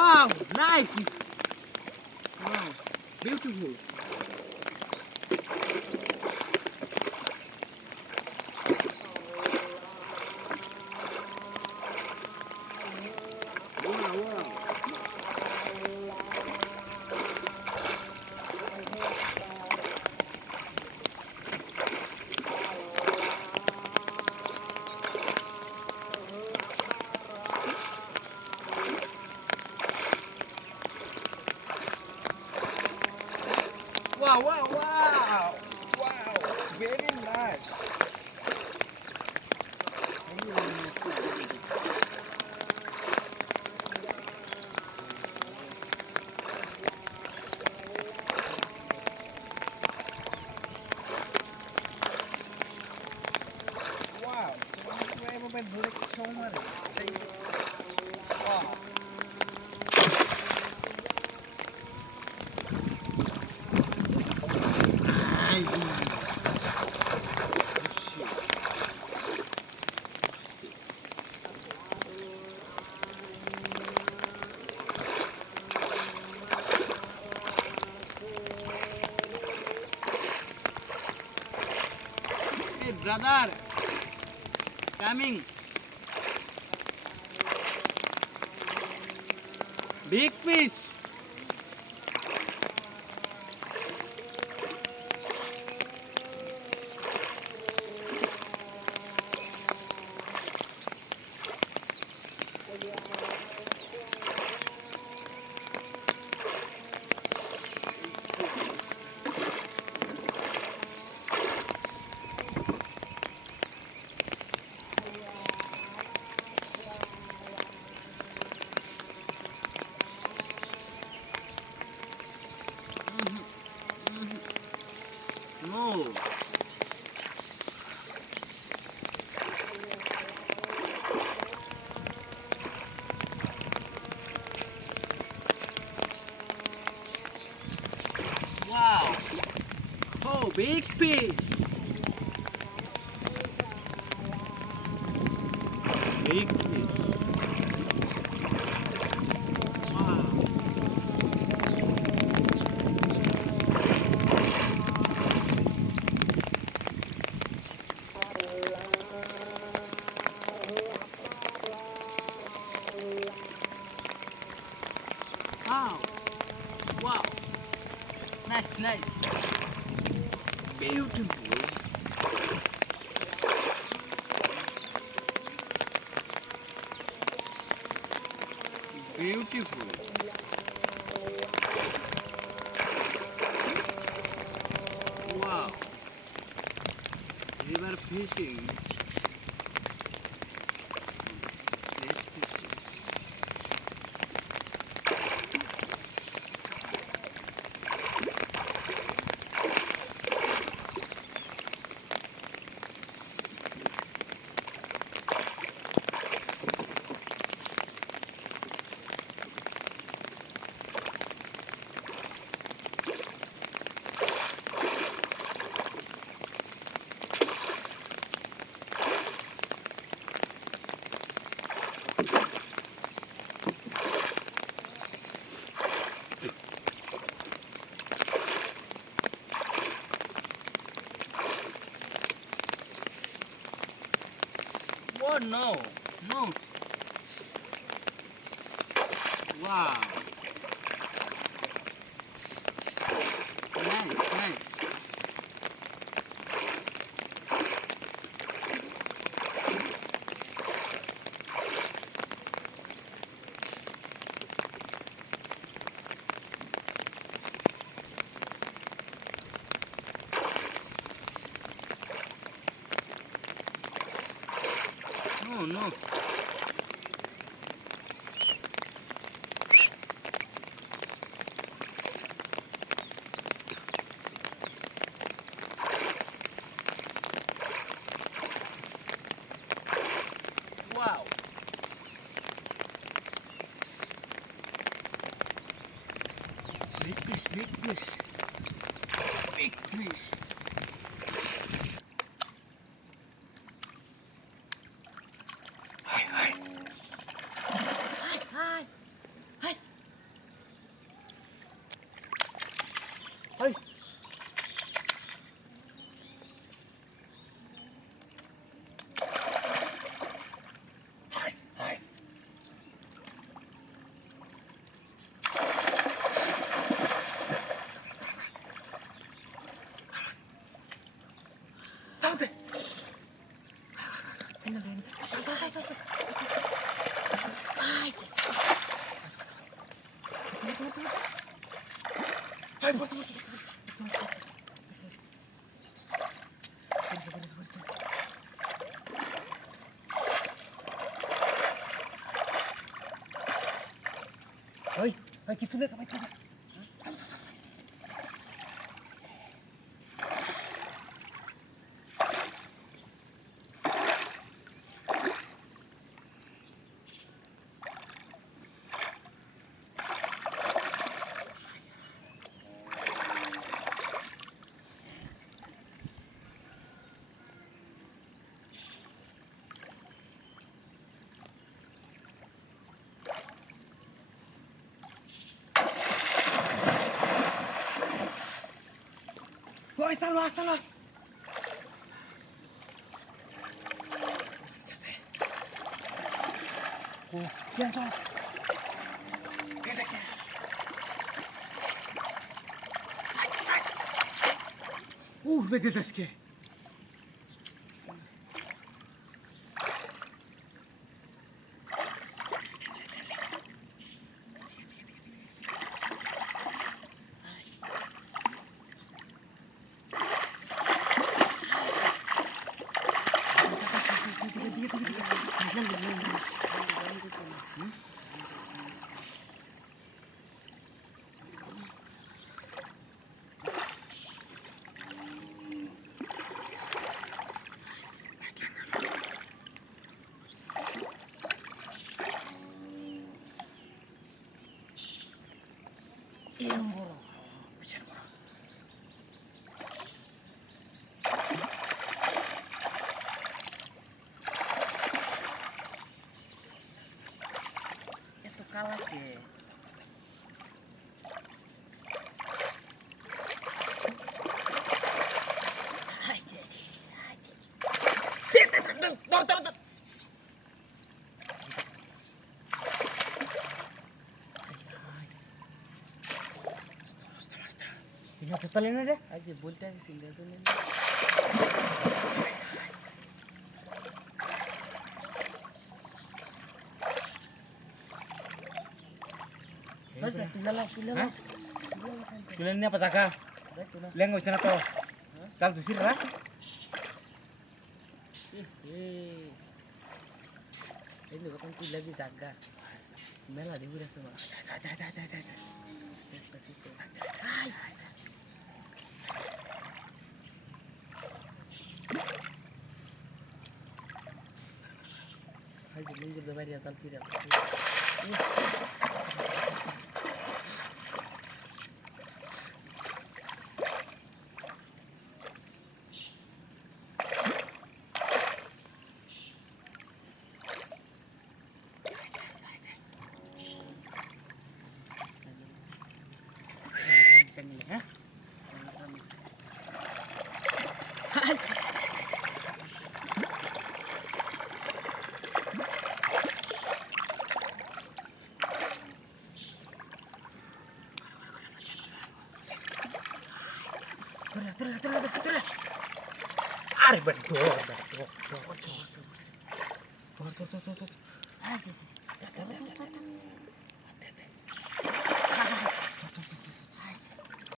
Wow, nice. Wow, beautiful. Wow, wow. Wow, wow, wow. Wow, very nice. Thank you very much for everything. Wow, so I'm able to look so much. Thank you. Wow. Ay, shit. Hey, brother, coming. Big fish. No. Wow. Oh, big fish. Big fish. Wow. Wow. Wow. Nice, nice. Beautiful. Beautiful. Wow. River fishing. Lake fishing. Oh no. No. Wow. Nice, nice. No, no. Wow. Big fish, big fish. Big fish. Hi, hi. Hi, hi. Hi. কিছু লেখা পাইছি না। Ôi sao rồi sao rồi. Kian sao. Vedi deske. Yang boro, besar boro. Itu kalah deh. Ini totalin aja. Aja boleh singgah tuh. Harus tulala. Tulan ini apa taka? Lengo sana to. Kal tu sirra. Ini bukan tulan di taka. Mela di udah semua. Ay. Ayo minggu depan dia tal tidak. Turun. Ari betul. Tuh.